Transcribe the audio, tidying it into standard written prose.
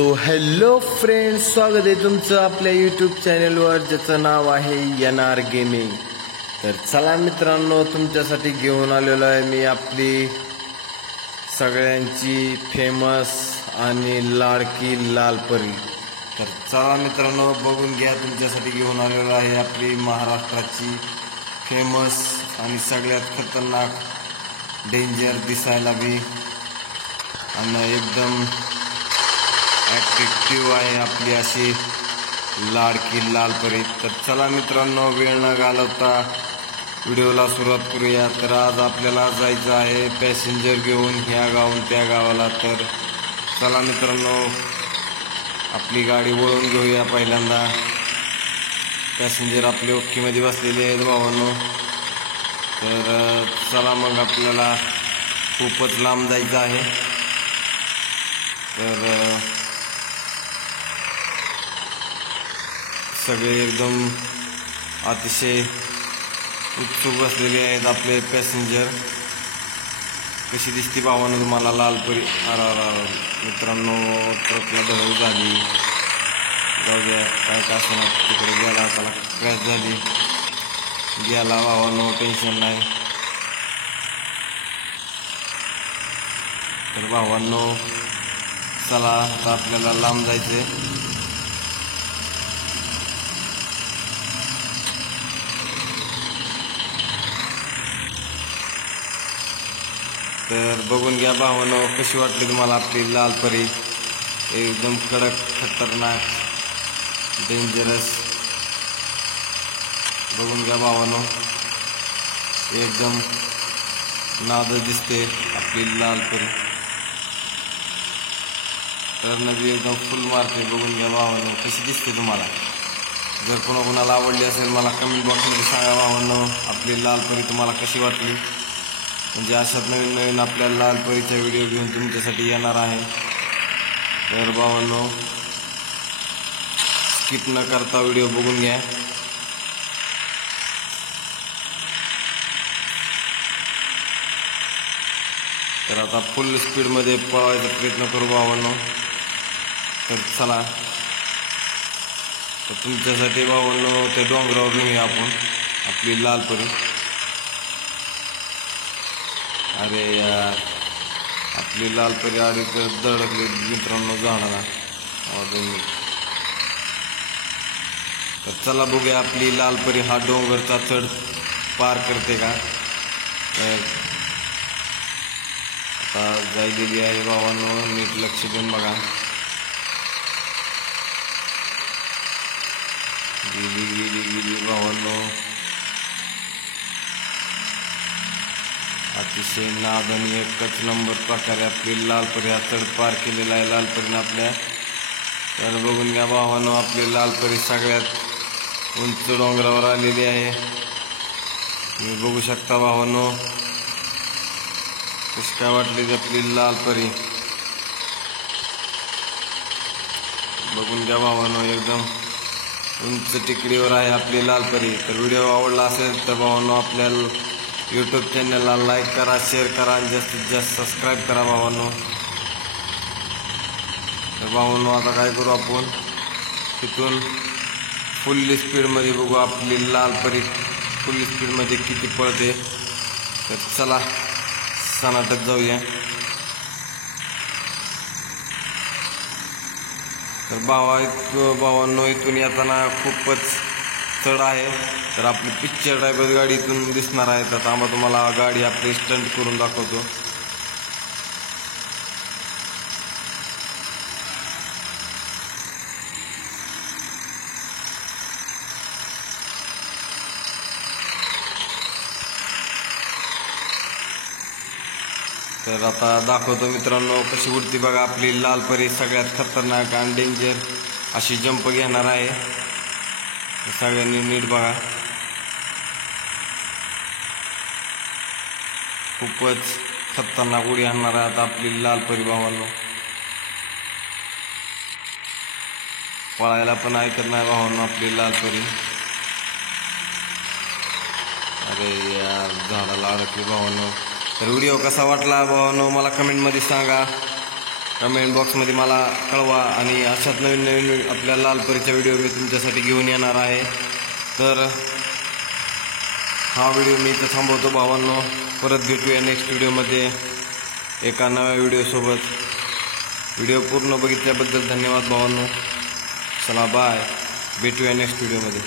So hello friends, स्वागत आहे तुमचं आपल्या यूट्यूब चॅनलवर ज्याचं नाव आहे NR गेमिंग। तर चला मित्रांनो, तुमच्यासाठी घेऊन आलेलो आहे मी आपली सगळ्यांची फेमस आणि लाडकी लाल परी। तर चला मित्रांनो, बघून घ्या, तुमच्यासाठी घेऊन आलेलो आहे आपली महाराष्ट्राची फेमस आणि सगळ्यात खतरनाक डेंजर दिसायला बी आणि एकदम ॲट्रॅक्टिव्ह आहे आपली अशी लाडकी लाल परी। तर चला मित्रांनो, वेळ न घालवता व्हिडिओला सुरुवात करूया। तर आज आपल्याला जायचं आहे पॅसेंजर घेऊन ह्या गावाहून त्या गावाला। तर चला मित्रांनो, आपली गाडी वळून घेऊया। पहिल्यांदा पॅसेंजर आपले ओक्कीमध्ये बसलेले आहेत भावांनो। तर चला मग, आपल्याला खूपच लांब जायचं आहे। तर सगळे एकदम अतिशय उत्सुक बसलेले आहेत आपले पॅसेंजर। कशी दिसती भावांनो तुम्हाला लाल परी? मित्रांनो, ट्रकला धडक झाली, जाऊ द्या, काय का असं तिकडे गेला, त्याला क्रॅश झाली, गेला भावांनो, टेन्शन नाही। तर भावांनो चला, आता आपल्याला लांब जायचंय। तर बघून घ्या भावांनो, कशी वाटली तुम्हाला आपली लाल परी? एकदम कडक, खतरनाक, डेंजरस। बघून घ्या भावांनो, एकदम नाद दिसते आपली लाल परी। तर नवी एकदम फुल मारते। बघून घ्या भावांनो, कशी दिसते तुम्हाला? जर कोणाला आवडली असेल मला कमेंट बॉक्समध्ये सांगा भावांनो, आपली लाल परी तुम्हाला कशी वाटली। म्हणजे अशाच नवीन नवीन आपल्या लाल परीचा व्हिडिओ घेऊन तुमच्यासाठी येणार आहे। तर भावांनो, स्किप न करता व्हिडिओ बघून घ्या। तर आता फुल स्पीडमध्ये पळवायचा प्रयत्न करू भावांनो। तर चला, तर तुमच्यासाठी भावांनो त्या डोंगरावर नेऊया आपण आपली लाल परी। अरे यार, आपली लाल परी आली तर धडकली मित्रांनो झाडाला। तर चला बघूया आपली लाल परी हा डोंगरचा चढ पार करते का। तर आता जायलेली आहे भावांनो, नीट लक्ष देऊन बघा। गेली गेली गेली भावांनो, अतिशय नाद आणि एकच नंबर प्रकारे आपली लाल परी हा चढ पार केलेला आहे लाल परीने आपल्या। तर बघून घ्या भावांनो, आपली लाल परी सगळ्यात उंच डोंगरावर आलेली आहे। तुम्ही बघू शकता भावांनो, कशी काय वाटली आपली लाल परी? बघून घ्या भावांनो, एकदम उंच टेकडीवर आहे आपली लाल परी। तर व्हिडिओ आवडला असेल तर भावांनो, आपल्या यूट्यूब चॅनलला लाईक करा, शेअर करा आणि जास्तीत जास्त सबस्क्राईब करा भावांनो। तर भावांनो, आता काय करू आपण, तिथून फुल स्पीडमध्ये बघू आपली लाल परी फुल स्पीडमध्ये किती पळते। तर चला सनाटक जाऊया। तर भावांनो, इथून येताना खूपच चढ आहे। तर आपली पिक्चर ड्रायव्हर गाडी इथून दिसणार आहे। तर आम्हाला तुम्हाला गाडी आपली स्टंट करून दाखवतो। तर आता दाखवतो मित्रांनो, कशी उडती बघा आपली लाल परी। सगळ्यात खतरनाक आणि डेंजर अशी जंप घेणार आहे। सगळ्यांनी नीट बघा, खूपच खतरनाक उडी आणणार आहे आता आपली लाल परी भावांनो। पळायला पण ऐकत नाही भावांनो आपली लाल परी। अरे यार, झाडाला अडकली भावांनो। तर व्हिडिओ कसा वाटला भावांनो मला कमेंटमध्ये सांगा। कमेंट बॉक्समध्ये मला कळवा आणि अशाच नवीन नवीन आपल्या लालपरीचा व्हिडिओ मी तुमच्यासाठी घेऊन येणार आहे. तर हा व्हिडिओ मी इथं थांबवतो भावांनो. परत भेटूया नेक्स्ट व्हिडिओमध्ये एका नव्या व्हिडिओसोबत. व्हिडिओ पूर्ण बघितल्याबद्दल धन्यवाद भावांनो. चला बाय, भेटूया नेक्स्ट व्हिडिओमध्ये.